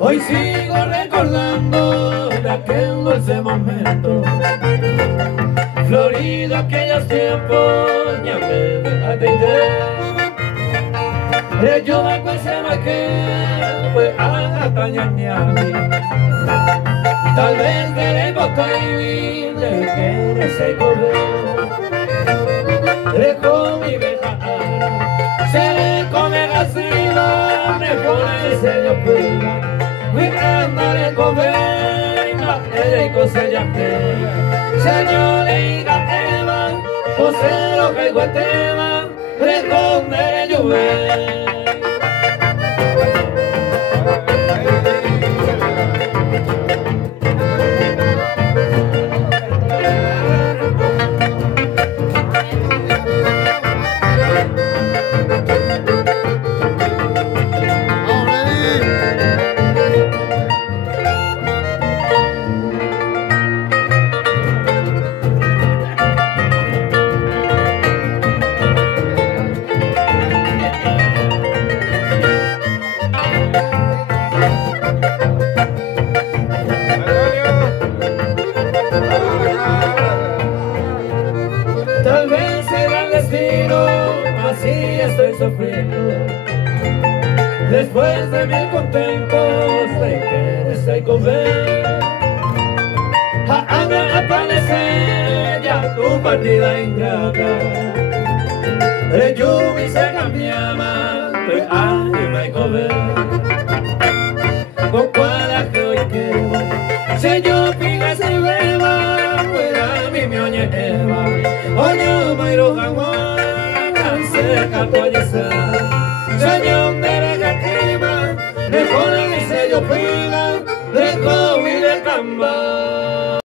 Hoy sigo recordando de aquel dulce momento florido aquellos tiempos, ya me atendé. Yo me acuerdo que fue hasta ñañami. Tal vez de botai de que se corre. Dejo mi beja, se come gasiva, me pone el sello pila. Mi andare convenga, e cose già te. Signore Eva, cos'è lo che guardava, rispondere giovane. Tal vez será el destino, así estoy sufriendo. Después de mil contentos, de que estoy con ver. Haga aparecer ya tu partida ingrata. De lluvia se cambiaba, de año me comer. Con cuadra que hoy quedo, si yo piga se beba, fuera mi mioñe eva. Oño, mairo, jaguar, canse, canto, ayesa. Señor.